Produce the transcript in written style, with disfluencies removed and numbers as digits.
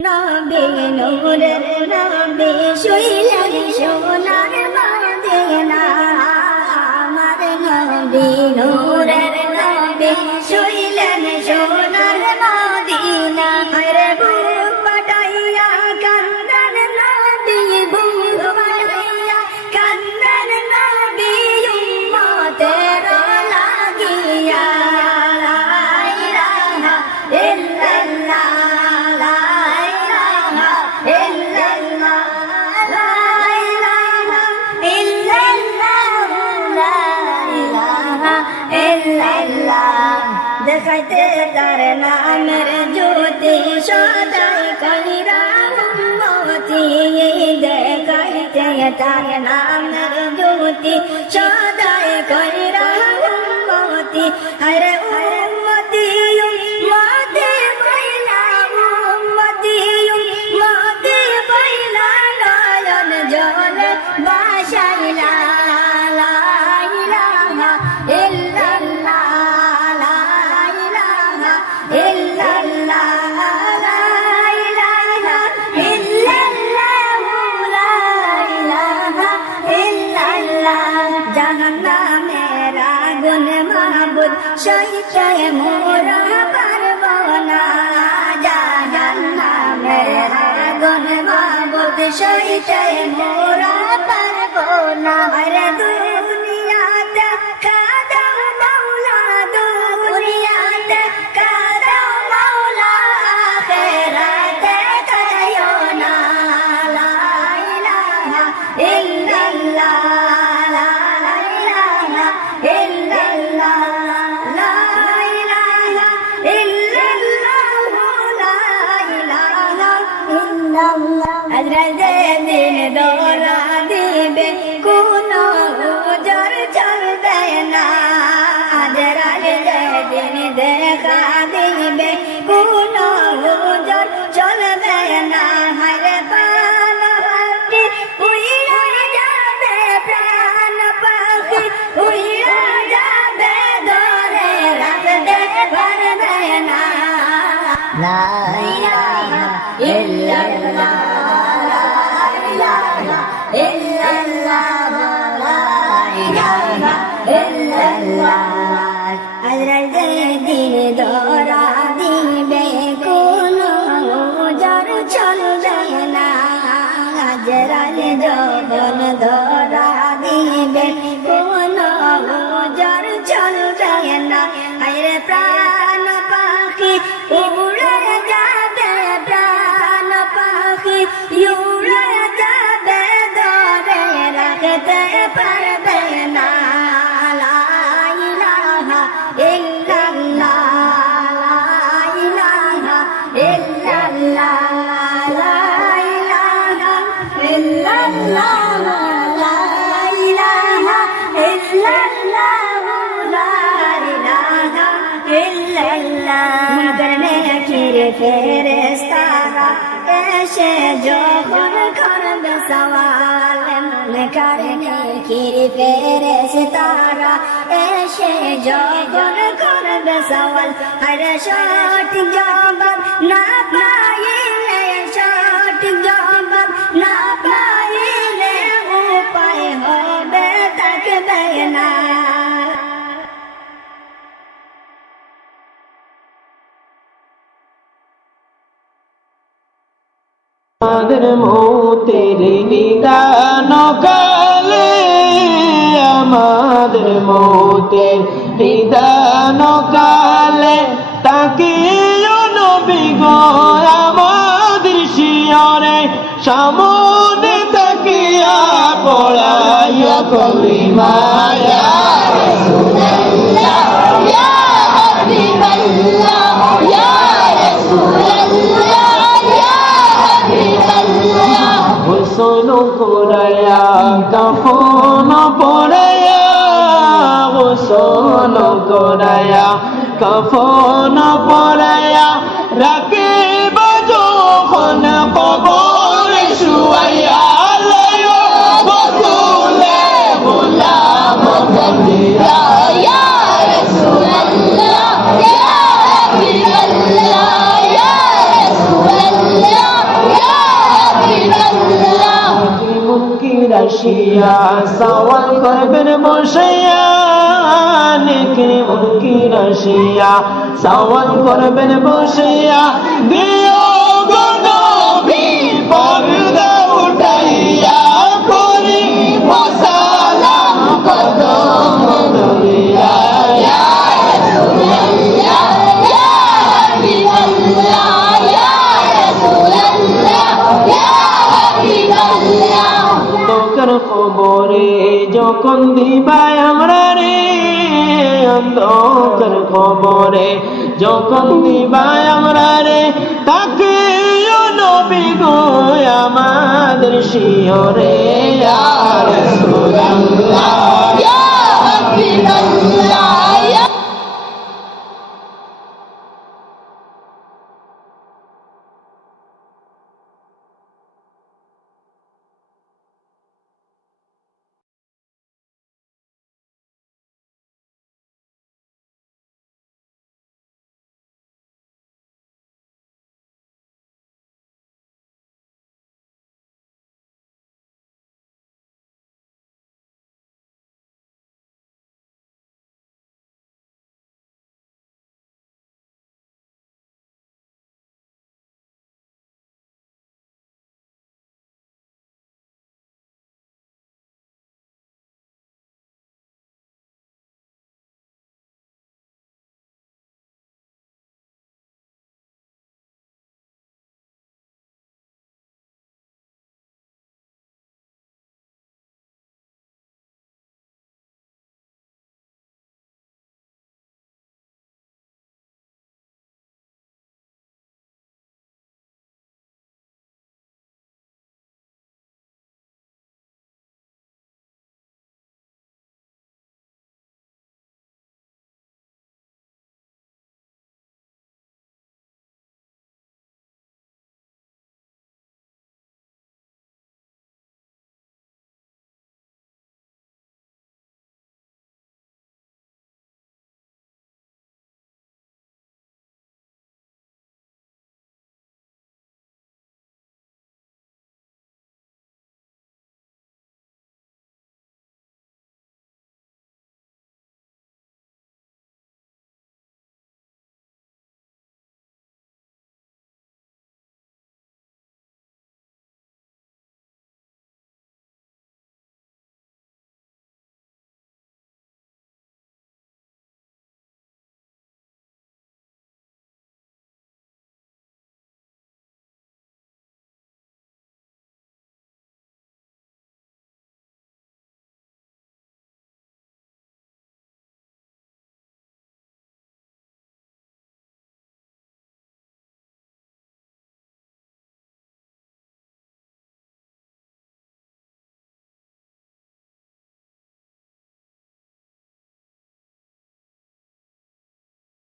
নবী নূরের নবী শুইলেন সোনার মদিনা আমার নবী নূরের নবী শুইলেন সোনার মদিনা রে বুক পাটাইয়া কান্দান নবী বুক পাটাইয়া কান্দান নবী উম্মতের লাগিয়া লা ইলাহা ইল্লাল্লাহ দেখাইতে তার নামের জ্যোতি সদাই কইরা উম্মতি দেখাইতে তার নামের জ্যোতি সদাই কইরা উম্মতি আরে উম্মতি উম্মতি বইলা উম্মতি উম্মতি বইলা নয়ন জলে বাসাইলা লা ইলাহা ইল্লাল্লাহ সইতে মোরা পারব না জাহান্নামের আগুন মাবুদ সইতে মোরা পারব না আরে দুনিয়াতে কাদাও মাওলা দুনিয়াতে কাদাও মাওলা আখিরাতে কাদাও না লা ইলাহা ইল্লাল্লাহ লা ইলাহা ইল্লাল্লাহ দিন দৌড়া দিবে কোন ওজর চলবে না আজরাল দিন দেখা দিবে কোন ওজর চলবে না হরে প্রাণ পাখি উইরা যাবে প্রাণ পাখি উইরা যাবে ধরে রাখতে পারবে না লা ইলাহা ইল্লাল্লাহ দিন ধরা দিবে কোন ওজর চলবে না আজরাল যখন ধরা দিবে কোন ওজর চলবে না আরে প্রাণ পাখি উড়ে যাবে প্রাণ পাখি উড়ে যাবে ধরে রাখতে পারবে না লা ইলাহা ইল্লাল্লাহ লা ইলাহা ইল্লাল্লাহ লা ইলাহা ইল্লাল্লাহ লা ইলাহা ইল্লাল্লাহ লা ইলাহা ইল্লাল্লাহ মুনকারে কিরে ফেরেশতারা এসে যখন করবে সওয়াল মুনকারে কিরে ফেরেশতারা এসে যখন করবে সওয়াল আরে সঠিক জবাব না পাইলে সঠিক জবাব না পাইলে উপায় হবে থাকবে না আমাদের মৌতের নিদান কালে আমাদের মৌতের নিদান কালে তাকে নবী গো আমাদের শিয়রে সামনে তাকিয়া পড়াইয়া কলিমা ইয়া রাসূলুল্লাহ ইয়া হাবিবাল্লাহ ইয়া রাসূলুল্লাহ গোসল করায়া কাফন পরায়া গোসল করায়া কাফন পরায়া রাখিব যখন কবরে শুয়াইয়া লয়ো বকুলে গোলাম বন্দিরা ইয়া রাসূলুল্লাহ ইয়া হাবিবাল্লাহ ইয়া রাসূলুল্লাহ আসিয়া সওয়াল করবেন বসিয়া নেকের মুনকির আসিয়া সওয়াল করবেন বসিয়া দিও গো নবী পর্দা উঠাইয়া করি সালাম কদম ধরিয়া ইয়া রাসূলুল্লাহ ইয়া হাবিবাল্লাহ ইয়া রাসূলুল্লাহ ইয়া হাবিবাল্লাহ তোকার খবরে যখন দিবাই আমরা রে অন্ধকার খবরে যখন দিবাই আমরা রে তাকে নবী গো আমাদের শিয়রে ইয়া রাসূলুল্লাহ ইয়া হাবিবাল্লাহ